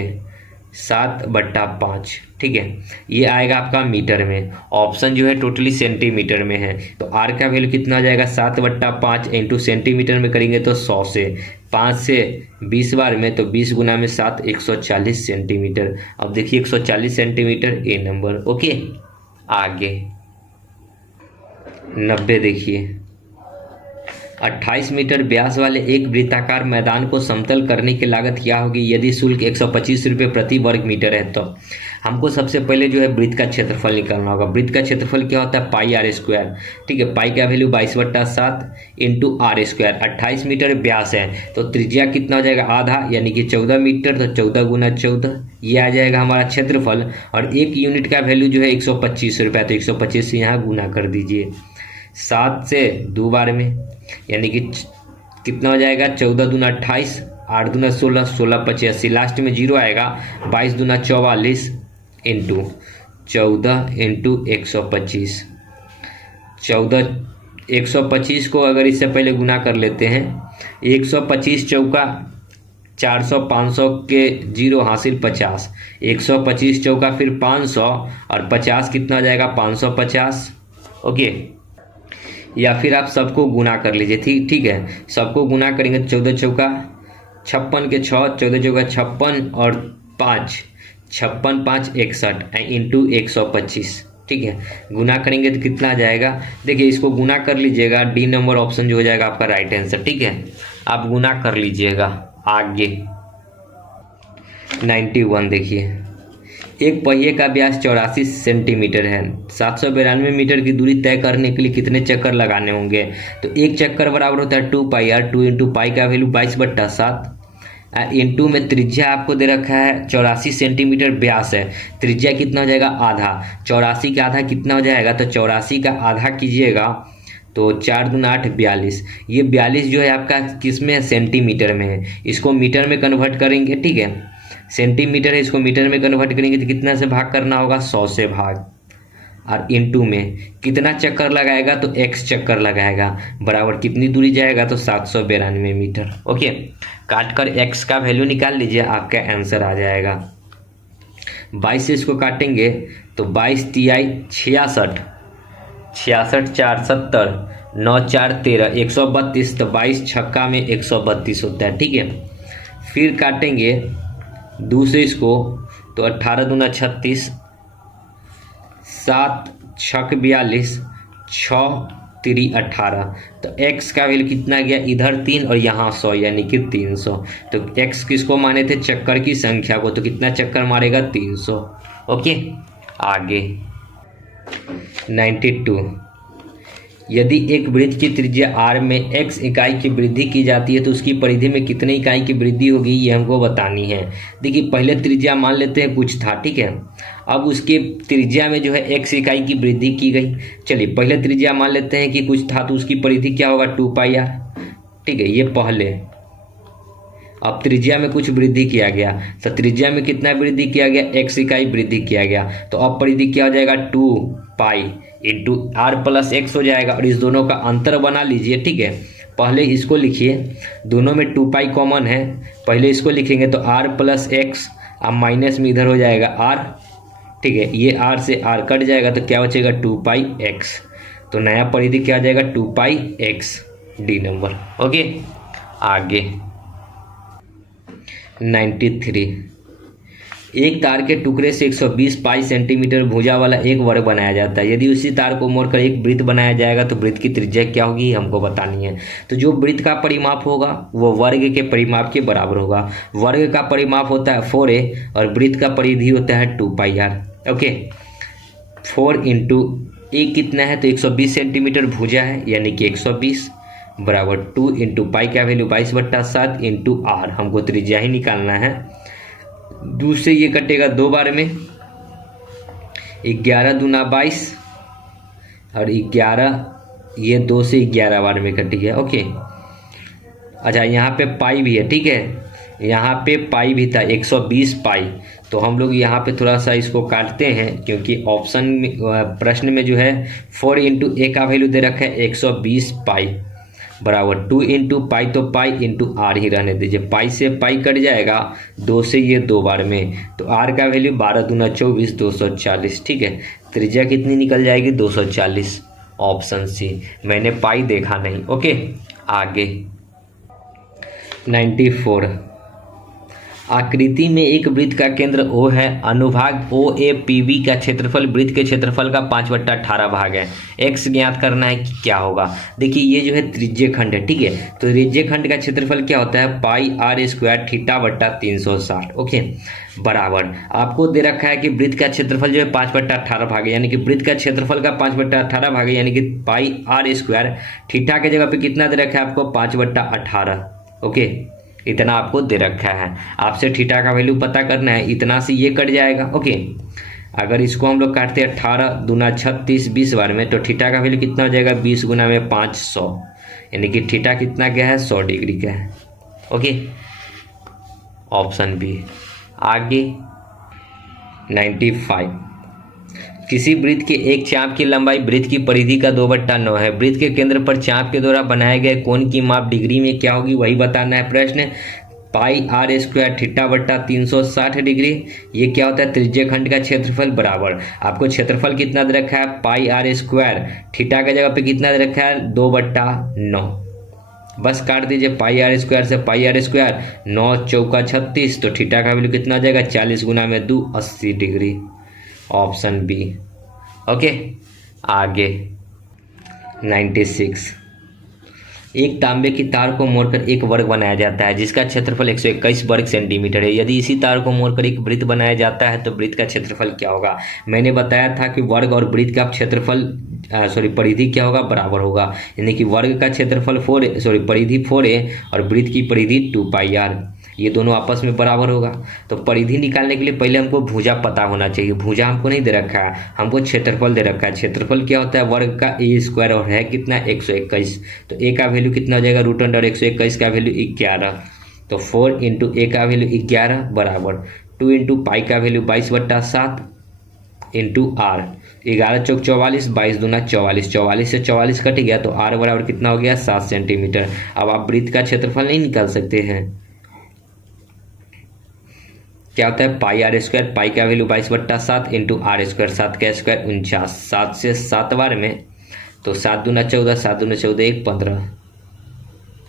7/5। ठीक है, ये आएगा आपका मीटर में। ऑप्शन जो है टोटली सेंटीमीटर में है, तो आर का वैल्यू कितना हो जाएगा, 7/5 इंटू सेंटीमीटर में करेंगे तो 100 से, 5 से 20 बार में तो 20 गुना में 7, 140 सेंटीमीटर। अब देखिए 140 सेंटीमीटर ए नंबर। ओके, आगे 90 देखिए। 28 मीटर व्यास वाले एक वृत्ताकार मैदान को समतल करने की लागत क्या होगी यदि शुल्क 125 रुपये प्रति वर्ग मीटर है। तो हमको सबसे पहले जो है वृत्त का क्षेत्रफल निकालना होगा। वृत्त का क्षेत्रफल क्या होता है, πr²। ठीक है, पाई का वैल्यू 22/7 इंटू r²। 28 मीटर व्यास है तो त्रिज्या कितना हो जाएगा, आधा, यानी कि 14 मीटर, तो 14 गुना 14 ये आ जाएगा हमारा क्षेत्रफल। और एक यूनिट का वैल्यू जो है 125 रुपये, तो 125 से यहाँ गुना कर दीजिए 7 से 2 बार में, यानी कि कितना हो जाएगा, 14 दूना 28, 8 दूना 16, 16 85, लास्ट में 0 आएगा। 22 दूना 44 इंटू 14 इंटू 125। 125 को अगर इससे पहले गुना कर लेते हैं, 125 चौका 400, 500 के 0 हासिल 50, 125 चौका फिर 500 और 50 कितना हो जाएगा, 550। ओके, या फिर आप सबको गुना कर लीजिए। ठीक है, सबको गुना करेंगे 14 चौका 56 के 6, 14 चौका 56 और 5, 56 5 61 इंटू 125। ठीक है, गुना करेंगे तो कितना आ जाएगा, देखिए इसको गुना कर लीजिएगा, डी नंबर ऑप्शन जो हो जाएगा आपका राइट आंसर। ठीक है, आप गुना कर लीजिएगा। आगे 91 देखिए। एक पहिए का व्यास 84 सेंटीमीटर है। 792 मीटर की दूरी तय करने के लिए कितने चक्कर लगाने होंगे। तो एक चक्कर बराबर होता है 2πr। 2 इंटू पाई का वैल्यू 22/7 इंटू में त्रिज्या आपको दे रखा है 84 सेंटीमीटर व्यास है। त्रिज्या कितना हो जाएगा, आधा। 84 का आधा कितना हो जाएगा, तो 84 का आधा कीजिएगा तो 4 दूना 8 42। ये 42 जो है आपका किस में है, सेंटीमीटर में है। इसको मीटर में कन्वर्ट करेंगे। ठीक है, सेंटीमीटर है, इसको मीटर में कन्वर्ट करेंगे तो कितना से भाग करना होगा, 100 से भाग। और इंटू में कितना चक्कर लगाएगा, तो x चक्कर लगाएगा, बराबर कितनी दूरी जाएगा, तो 792 मीटर। ओके, काट कर x का वैल्यू निकाल लीजिए, आपका आंसर आ जाएगा। 22 से इसको काटेंगे तो 22 तिहाई 66, 66 4 70, 9 4 13, 132, तो 22 छक्का में 132 होता है। ठीक है, फिर काटेंगे 2 से इसको तो 18 दूना 36, 7 छक 42, 6 3 18, तो x का वैल्यू कितना गया, इधर 3 और यहाँ 100 यानी कि 300। तो x किसको माने थे, चक्कर की संख्या को, तो कितना चक्कर मारेगा, 300। ओके, आगे 92। यदि एक वृत्त की त्रिज्या r में x इकाई की वृद्धि की जाती है तो उसकी परिधि में कितने इकाई की वृद्धि होगी, ये हमको बतानी है। देखिए पहले त्रिज्या मान लेते हैं कुछ था। ठीक है, अब उसके त्रिज्या में जो है x इकाई की वृद्धि की गई। चलिए पहले त्रिज्या मान लेते हैं कि कुछ था, तो उसकी परिधि क्या होगा, 2πr। ठीक है, ये पहले। अब त्रिज्या में कुछ वृद्धि किया गया, तो त्रिज्या में कितना वृद्धि किया गया, x इकाई वृद्धि किया गया, तो अब परिधि क्या हो जाएगा, 2π इंटू r प्लस x हो जाएगा। और इस दोनों का अंतर बना लीजिए। ठीक है, पहले इसको लिखिए, दोनों में 2π कॉमन है, पहले इसको लिखेंगे तो r प्लस x, अब माइनस में इधर हो जाएगा r। ठीक है, ये r से r कट जाएगा तो क्या बचेगा, 2πx। तो नया परिधि क्या आ जाएगा, 2πx, डी नंबर। ओके, आगे 93। एक तार के टुकड़े से 120 पाई सेंटीमीटर भुजा वाला एक वर्ग बनाया जाता है। यदि उसी तार को मोड़कर एक वृत्त बनाया जाएगा तो वृत्त की त्रिज्या क्या होगी, हमको बतानी है। तो जो वृत्त का परिमाप होगा वो वर्ग के परिमाप के बराबर होगा। वर्ग का परिमाप होता है 4a और वृत्त का परिधि होता है 2πr। ओके, 4 इंटू a कितना है, तो 120 सेंटीमीटर भुजा है, यानी कि 120 बराबर 2 इंटू पाई का वैल्यू 22/7 इंटू आर, हमको त्रिज्या ही निकालना है। 2 से ये कटेगा 2 बार में, 11 दूना 22 और 11 ये 2 से 11 बार में कट गया। ओके, अच्छा यहाँ पे पाई भी है, ठीक है, यहाँ पे पाई भी था 120 पाई। तो हम लोग यहाँ पे थोड़ा सा इसको काटते हैं, क्योंकि ऑप्शन में प्रश्न में जो है 4 इंटू ए का वैल्यू दे रखा है 120 पाई, बराबर 2 इंटू पाई, तो पाई इंटू आर ही रहने दीजिए। पाई से पाई कट जाएगा, 2 से ये 2 बार में, तो आर का वैल्यू 12 दूना 24 240, ठीक है। त्रिज्या कितनी निकल जाएगी 240, ऑप्शन सी। मैंने पाई देखा नहीं। ओके, आगे 94। आकृति में एक वृत्त का केंद्र O है, अनुभाग OAPB का क्षेत्रफल वृत्त के क्षेत्रफल का 5/18 भाग है। x ज्ञात करना है कि क्या होगा। देखिए ये जो है त्रिज्य खंड है, ठीक है, तो त्रिज्य खंड का क्षेत्रफल क्या होता है, पाई आर स्क्वायर थीटा बट्टा 360। ओके, बराबर आपको दे रखा है कि वृत्त का क्षेत्रफल जो है 5/18 भाग है, यानी कि वृत्त का क्षेत्रफल का 5/18 भाग है, यानी कि पाई आर स्क्वायर थीटा के जगह पे कितना दे रखा है आपको 5/18। ओके, इतना आपको दे रखा है। आपसे थीटा का वैल्यू पता करना है, इतना से ये कट जाएगा। ओके, अगर इसको हम लोग काटते हैं 18 दूना 36 20 बार में, तो थीटा का वैल्यू कितना हो जाएगा 20 गुना में 500, यानी कि थीटा कितना क्या है 100 डिग्री का है। Okay, option b. आगे 95। किसी वृत्त के एक चाप की लंबाई वृत्त की परिधि का 2/9 है। वृत्त के केंद्र पर चाप के द्वारा बनाए गए कोण की माप डिग्री में क्या होगी, वही बताना है प्रश्न। पाई आर स्क्वायर थीटा बट्टा 360 डिग्री, ये क्या होता है त्रिज्य खंड का क्षेत्रफल, बराबर आपको क्षेत्रफल कितना दे रखा है पाई आर स्क्वायर, थीटा की जगह पे कितना दे रखा है 2/9, बस काट दीजिए पाई आर स्क्वायर से पाई आर स्क्वायर, 9 चौका 36, तो थीटा का वैल्यू कितना आ जाएगा 40 गुना में 2 80 डिग्री, ऑप्शन बी। ओके, आगे 96। एक तांबे की तार को मोड़कर एक वर्ग बनाया जाता है जिसका क्षेत्रफल 121 वर्ग सेंटीमीटर है। यदि इसी तार को मोड़कर एक वृत्त बनाया जाता है तो वृत्त का क्षेत्रफल क्या होगा। मैंने बताया था कि वर्ग और वृत्त का क्षेत्रफल परिधि क्या होगा, बराबर होगा, यानी कि वर्ग का क्षेत्रफल परिधि 4a और वृत्त की परिधि 2πr, ये दोनों आपस में बराबर होगा। तो परिधि निकालने के लिए पहले हमको भुजा पता होना चाहिए। भुजा हमको नहीं दे रखा है, हमको क्षेत्रफल दे रखा है। क्षेत्रफल क्या होता है वर्ग का a स्क्वायर, और है कितना 121, तो a का वैल्यू कितना हो जाएगा √121 का वैल्यू 11, तो 4 इंटू a का वैल्यू 11 बराबर 2 इंटू पाई का वैल्यू 22/7 इंटू आर, 11 चौक 44, 22 दूना 44, 44 से 44 कट गया, तो आर बराबर कितना हो गया 7 सेंटीमीटर। अब आप वृत्त का क्षेत्रफल नहीं निकाल सकते हैं, क्या होता है पाई आर स्क्वायर, पाई का वैल्यू 22/7 इंटू आर स्क्वायर, 7 का स्क्वायर 49, 7 से 7 बार में, तो 7 दूना 14, 7 दूना 14 1 15,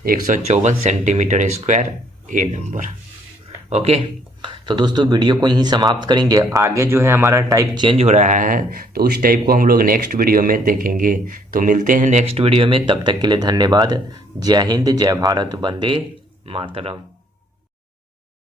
154 सेंटीमीटर स्क्वायर ए नंबर। ओके, तो दोस्तों वीडियो को यहीं समाप्त करेंगे। आगे जो है हमारा टाइप चेंज हो रहा है, तो उस टाइप को हम लोग नेक्स्ट वीडियो में देखेंगे। तो मिलते हैं नेक्स्ट वीडियो में, तब तक के लिए धन्यवाद। जय हिंद, जय भारत, वंदे मातरम।